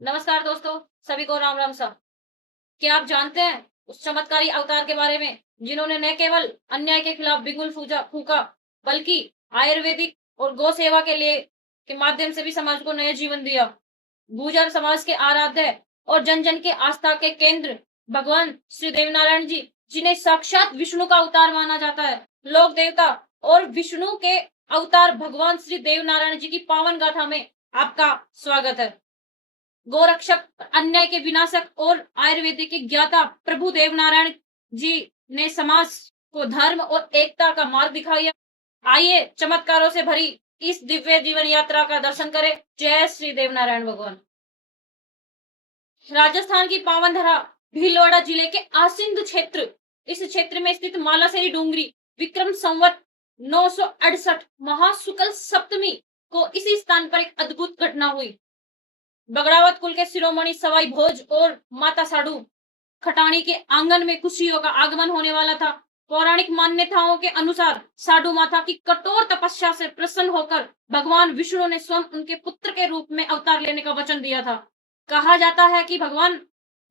नमस्कार दोस्तों, सभी को राम राम सा। क्या आप जानते हैं उस चमत्कारी अवतार के बारे में जिन्होंने न केवल अन्याय के खिलाफ बिगुल फूजा फूका, बल्कि आयुर्वेदिक और गौ सेवा के माध्यम से भी समाज को नया जीवन दिया। गुर्जर समाज के आराध्य और जन जन के आस्था के केंद्र भगवान श्री देवनारायण जी, जिन्हें साक्षात विष्णु का अवतार माना जाता है। लोक देवता और विष्णु के अवतार भगवान श्री देवनारायण जी की पावन गाथा में आपका स्वागत है। गोरक्षक, अन्याय के विनाशक और आयुर्वेदिक के ज्ञाता प्रभु देवनारायण जी ने समाज को धर्म और एकता का मार्ग दिखाया। आइए चमत्कारों से भरी इस दिव्य जीवन यात्रा का दर्शन करें। जय श्री देवनारायण भगवान। राजस्थान की पावन धरा भीलवाड़ा जिले के आसिंद क्षेत्र, इस क्षेत्र में स्थित मालासेरी डूंगरी विक्रम संवत 968 महाशुक्ल सप्तमी को इसी स्थान पर एक अद्भुत घटना हुई। बगड़ावत कुल के शिरोमणि सवाई भोज और माता साडू खटाणी के आंगन में खुशियों का आगमन होने वाला था। पौराणिक मान्यताओं के अनुसार साडू माता की कठोर तपस्या से प्रसन्न होकर भगवान विष्णु ने स्वयं उनके पुत्र के रूप में अवतार लेने का वचन दिया था। कहा जाता है कि भगवान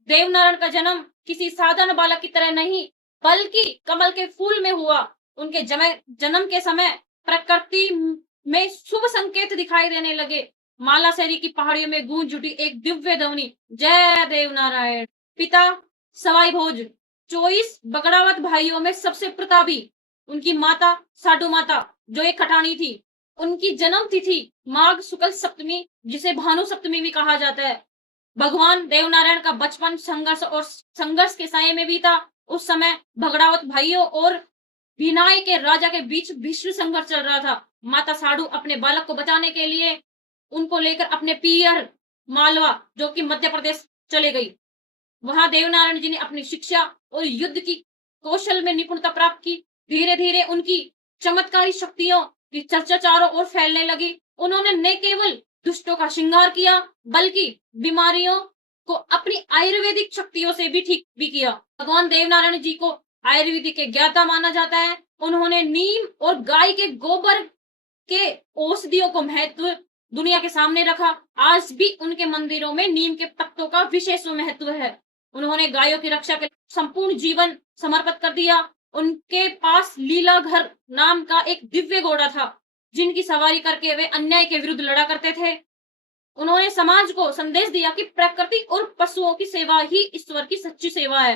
देवनारायण का जन्म किसी साधारण बालक की तरह नहीं, बल्कि कमल के फूल में हुआ। उनके जन्म के समय प्रकृति में शुभ संकेत दिखाई देने लगे। मालासेरी की पहाड़ियों में गूंज उठी एक दिव्य ध्वनि, जय देवनारायण। पिता सवाई भोज 24 बगड़ावत भाइयों में सबसे प्रतापी, उनकी माता साडू माता जो एक खटाणी थी, उनकी जन्म तिथि माघ शुक्ल सप्तमी, जिसे भानु सप्तमी भी कहा जाता है। भगवान देवनारायण का बचपन संघर्ष के साये में बीता। उस समय भगड़ावत भाइयों और भिनाई के राजा के बीच भीषण संघर्ष चल रहा था। माता साडू अपने बालक को बचाने के लिए उनको लेकर अपने पियर मालवा, जो कि मध्य प्रदेश, चले गई। वहां देवनारायण जी ने अपनी शिक्षा और युद्ध की कौशल में निपुणता प्राप्त की। धीरे धीरे उनकी चमत्कारी शक्तियों की चर्चा चारों ओर फैलने लगी। उन्होंने न केवल दुष्टों का श्रृंगार किया, बल्कि बीमारियों को अपनी आयुर्वेदिक शक्तियों से भी ठीक भी किया। भगवान देवनारायण जी को आयुर्वेदिक के ज्ञाता माना जाता है। उन्होंने नीम और गाय के गोबर के औषधियों को महत्व दुनिया के सामने रखा। आज भी उनके मंदिरों में नीम के पत्तों का विशेष महत्व है। उन्होंने गायों की रक्षा के संपूर्ण जीवन समर्पित कर दिया। उनके पास लीलाधर नाम का एक दिव्य घोड़ा था, जिनकी सवारी करके वे अन्याय के विरुद्ध लड़ा करते थे। उन्होंने समाज को संदेश दिया कि प्रकृति और पशुओं की सेवा ही ईश्वर की सच्ची सेवा है।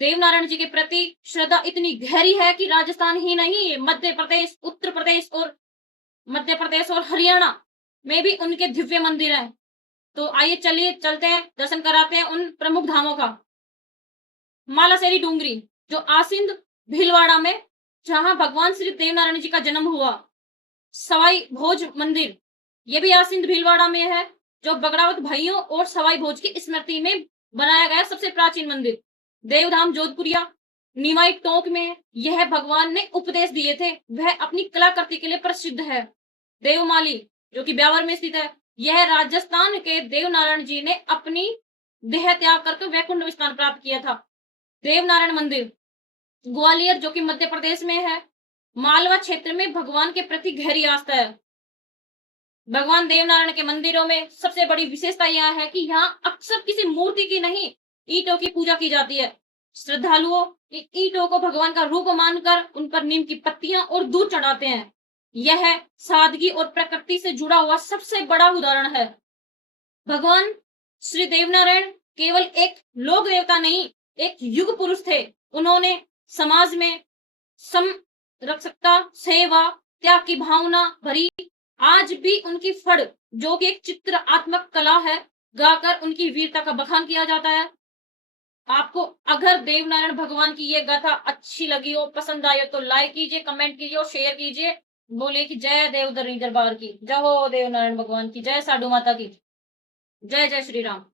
देवनारायण जी के प्रति श्रद्धा इतनी गहरी है कि राजस्थान ही नहीं, मध्य प्रदेश, उत्तर प्रदेश और मध्य प्रदेश और हरियाणा में भी उनके दिव्य मंदिर हैं। तो आइए चलिए चलते हैं, दर्शन कराते हैं उन प्रमुख धामों का। मालासेरी डूंगरी, जो आसिंद भीलवाड़ा में, जहां भगवान श्री देवनारायण जी का जन्म हुआ। सवाई भोज मंदिर, ये भी आसिंद भीलवाड़ा में है, जो बगड़ावत भाइयों और सवाई भोज की स्मृति में बनाया गया सबसे प्राचीन मंदिर। देवधाम जोधपुरिया निमाई टोंक में यह भगवान ने उपदेश दिए थे, वह अपनी कलाकृति के लिए प्रसिद्ध है। देवमाली, जो कि ब्यावर में स्थित है, यह राजस्थान के देवनारायण जी ने अपनी देह त्याग करके वैकुंठ स्थान प्राप्त किया था। देवनारायण मंदिर ग्वालियर, जो कि मध्य प्रदेश में है, मालवा क्षेत्र में भगवान के प्रति गहरी आस्था है। भगवान देवनारायण के मंदिरों में सबसे बड़ी विशेषता यह है कि यहाँ अक्सर किसी मूर्ति की नहीं, ईंटों की पूजा की जाती है। श्रद्धालुओं ईंटों को भगवान का रूप मानकर उन पर नीम की पत्तियां और दूध चढ़ाते हैं। यह सादगी और प्रकृति से जुड़ा हुआ सबसे बड़ा उदाहरण है। भगवान श्री देवनारायण केवल एक लोक देवता नहीं, एक युग पुरुष थे। उन्होंने समाज में समरसता, सेवा, त्याग की भावना भरी। आज भी उनकी फड़, जो कि एक चित्रात्मक कला है, गाकर उनकी वीरता का बखान किया जाता है। आपको अगर देवनारायण भगवान की ये गाथा अच्छी लगी हो, पसंद आई हो, तो लाइक कीजिए, कमेंट कीजिए और शेयर कीजिए। बोले कि जय देव दरबार की, जय हो देवनारायण भगवान की, जय साडू माता की, जय जय श्री राम।